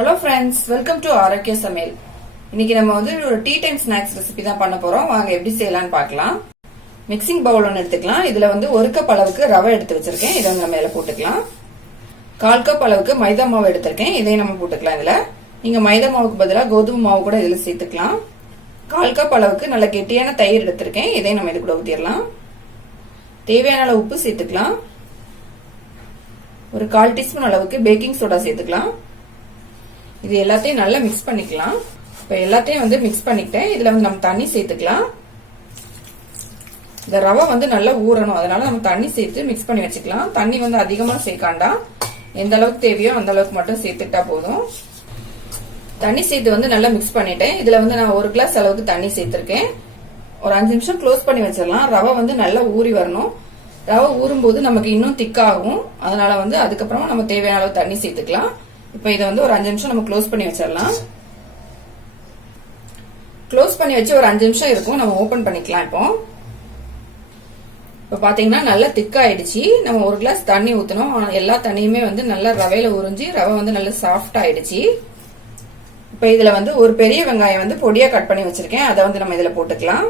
Hello friends, welcome to ஆரோக்கிய சமையல். இன்னைக்கு நம்ம வந்து ஒரு டீ டைம் ஸ்நாக்ஸ் ரெசிபி தான் பண்ண போறோம். வாங்க எப்படி செய்யலாம்னு பார்க்கலாம். மிக்சிங் பவுல் ஒன்று எடுத்துக்கலாம். இதுல வந்து 1 கப் அளவுக்கு ரவை எடுத்து வச்சிருக்கேன். இதை நம்ம மேல போட்டுக்கலாம். 1/4 கப் அளவுக்கு மைதா மாவு எடுத்திருக்கேன். இதையும் நம்ம போட்டுக்கலாம். இதுல நீங்க மைதா மாவுக்கு பதிலாக கோதுமை மாவு கூட இதுல சேர்த்துக்கலாம். 1/4 கப் அளவுக்கு நல்ல கெட்டியான தயிர் எடுத்திருக்கேன். இதையும் நம்ம இது கூட ஊத்திடலாம். தேவையான அளவு உப்பு சேர்த்துக்கலாம். ஒரு 1/4 டீஸ்பூன் அளவுக்கு பேக்கிங் சோடா சேர்த்துக்கலாம். இது எல்லாத்தையும் நல்லா மிக்ஸ் பண்ணிக்கலாம். இப்ப எல்லாத்தையும் வந்து மிக்ஸ் பண்ணிக்கிட்டேன். இதுல வந்து நம்ம தண்ணி சேர்த்துக்கலாம். இந்த ரவை வந்து நல்லா ஊறணும், அதனால நம்ம தண்ணி சேர்த்து மிக்ஸ் பண்ணி வச்சுக்கலாம். தண்ணி வந்து அதிகமா சேர்க்காண்டா, எந்த அளவுக்கு தேவையோ அந்த அளவுக்கு மட்டும் சேர்த்துட்டா போதும். தண்ணி சேர்த்து வந்து நல்லா மிக்ஸ் பண்ணிட்டேன். இதுல வந்து நான் 1 கிளாஸ் அளவுக்கு தண்ணி சேர்த்திருக்கேன். ஒரு 5 நிமிஷம் க்ளோஸ் பண்ணி வச்சிடலாம். ரவை வந்து நல்லா ஊறி வரணும். ரவை ஊறும் போது நமக்கு இன்னும் திக்காகும். அதனால வந்து அதுக்கப்புறமா நம்ம தேவையான அளவு தண்ணி சேர்த்துக்கலாம். இப்ப இதை வந்து ஒரு 5 நிமிஷம் நம்ம க்ளோஸ் பண்ணி வச்சிடலாம். க்ளோஸ் பண்ணி வச்சு ஒரு 5 நிமிஷம் இருக்கும். நம்ம ஓபன் பண்ணிக்கலாம். இப்ப பாத்தீங்கன்னா நல்லா திக்காயிடுச்சு. நம்ம 1 கிளாஸ் தண்ணி ஊத்தணும். எல்லா தண்ணியுமே வந்து நல்லா ரவையில உறிஞ்சி ரவை வந்து நல்லா சாஃப்ட் ஆயிடுச்சு. இப்ப இதுல வந்து ஒரு பெரிய வெங்காயம் வந்து பொடியா கட் பண்ணி வச்சிருக்கேன். அதை வந்து நம்ம இதுல போட்டுக்கலாம்.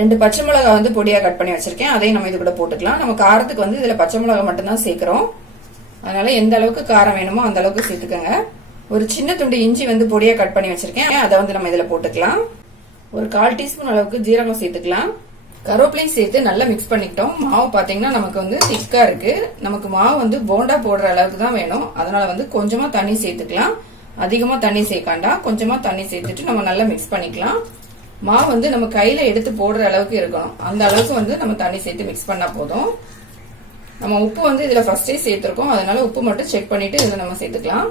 2 பச்சை மிளகாய் வந்து பொடியா கட் பண்ணி வச்சிருக்கேன். அதையும் நம்ம இது கூட போட்டுக்கலாம். நம்ம காரத்துக்கு வந்து இதுல பச்சை மிளகாய் மட்டும்தான் சேர்க்கிறோம். அதனால எந்த அளவுக்கு காரம் வேணுமோ அந்த அளவுக்கு சேர்த்துக்கோங்க. ஒரு சின்ன துண்டு இஞ்சி வந்து பொடியா கட் பண்ணி வச்சிருக்கேன். அதை வந்து நம்ம இதுல போட்டுக்கலாம். ஒரு 1/4 டீஸ்பூன் அளவுக்கு ஜீரகம் சேர்த்துக்கலாம். கருவேப்பிலையும் சேர்த்து நல்லா மிக்ஸ் பண்ணிக்கிட்டோம். மாவு பாத்தீங்கன்னா நமக்கு வந்து திக்கா இருக்கு. நமக்கு மாவு வந்து போண்டா போடுற அளவுக்கு தான் வேணும். அதனால வந்து கொஞ்சமா தண்ணி சேர்த்துக்கலாம். அதிகமா தண்ணி சேர்க்காண்டா, கொஞ்சமா தண்ணி சேர்த்துட்டு நம்ம நல்லா மிக்ஸ் பண்ணிக்கலாம். மாவு வந்து நம்ம கையில எடுத்து போடுற அளவுக்கு இருக்கணும். அந்த அளவுக்கு வந்து நம்ம தண்ணி சேர்த்து மிக்ஸ் பண்ணா போதும். நம்ம உப்பு வந்து இதுல ஃபர்ஸ்டே சேர்த்திருக்கோம். அதனால உப்பு மட்டும் செக் பண்ணிட்டு இதுல நம்ம சேர்த்துக்கலாம்.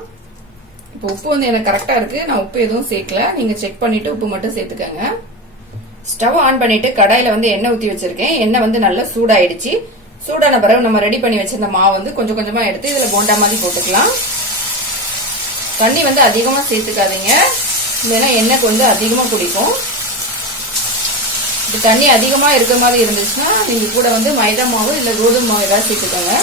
இப்போ உப்பு வந்து எனக்கு கரெக்டா இருக்கு. நான் உப்பு எதுவும் சேர்க்கல. நீங்க செக் பண்ணிட்டு உப்பு மட்டும் சேர்த்துக்கங்க. ஸ்டவ் ஆன் பண்ணிட்டு கடாயில வந்து எண்ணெய் ஊத்தி வச்சிருக்கேன். எண்ணெய் வந்து நல்லா சூடாயிடுச்சு. சூடான பிறகு நம்ம ரெடி பண்ணி வச்சிருந்த மாவு வந்து கொஞ்சம் கொஞ்சமா எடுத்து இதுல போண்டா மாதிரி போட்டுக்கலாம். தண்ணி வந்து அதிகமா சேர்த்துக்காதீங்க, இல்லைன்னா எண்ணெய்க்கு வந்து அதிகமா குடிக்கும். தண்ணி அதிகமா இருக்க மாதிரி இருந்துச்சுன்னா நீங்க கூட வந்து மைதா மாவு இல்ல கோதுமை மாவு ஏதாவது சேர்த்துக்கோங்க.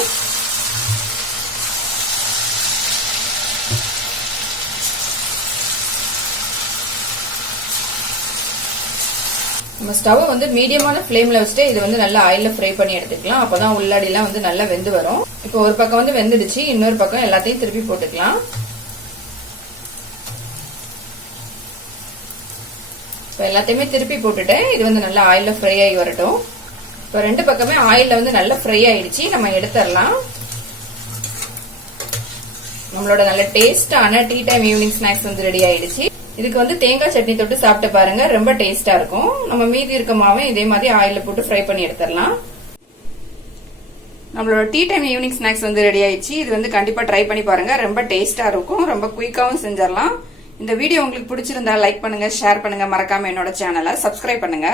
நம்ம ஸ்டவ் வந்து மீடியமான ஃப்ளேம்ல வச்சுட்டு இது வந்து நல்லா ஆயில்ல ஃப்ரை பண்ணி எடுத்துக்கலாம். அப்பதான் உள்ளாடி எல்லாம் வந்து நல்லா வெந்து வரும். இப்போ ஒரு பக்கம் வந்து வெந்துடுச்சு. இன்னொரு பக்கம் எல்லாத்தையும் திருப்பி போட்டுக்கலாம். எல்லாத்தையுமே திருப்பி போட்டுட்டேன். இது வந்து நல்லா ஆயில்ல ஃப்ரை ஆகி வரட்டும். இப்ப 2 பக்கமே ஆயில்ல வந்து நல்லா ஃப்ரை ஆயிடுச்சு. நம்ம எடுத்துடலாம். நம்மளோட நல்ல டேஸ்டான டீ டைம் ஈவினிங் ஸ்நாக்ஸ் வந்து ரெடி ஆயிடுச்சு. இதுக்கு வந்து தேங்காய் சட்னி தொட்டு சாப்பிட்டு பாருங்க, ரொம்ப டேஸ்டா இருக்கும். நம்ம மீதி இருக்க மாவை இதே மாதிரி ஆயில்ல போட்டு ஃப்ரை பண்ணி எடுத்துடலாம். நம்மளோட டீ டைம் ஈவினிங் ஸ்நாக்ஸ் வந்து ரெடி ஆயிடுச்சு. இது வந்து கண்டிப்பா ட்ரை பண்ணி பாருங்க, ரொம்ப டேஸ்டா இருக்கும். ரொம்ப குயிக்காவும் செஞ்சிடலாம். இந்த வீடியோ உங்களுக்கு பிடிச்சிருந்தா லைக் பண்ணுங்க, ஷேர் பண்ணுங்க, மறக்காம என்னோட சேனலை சப்ஸ்கிரைப் பண்ணுங்க.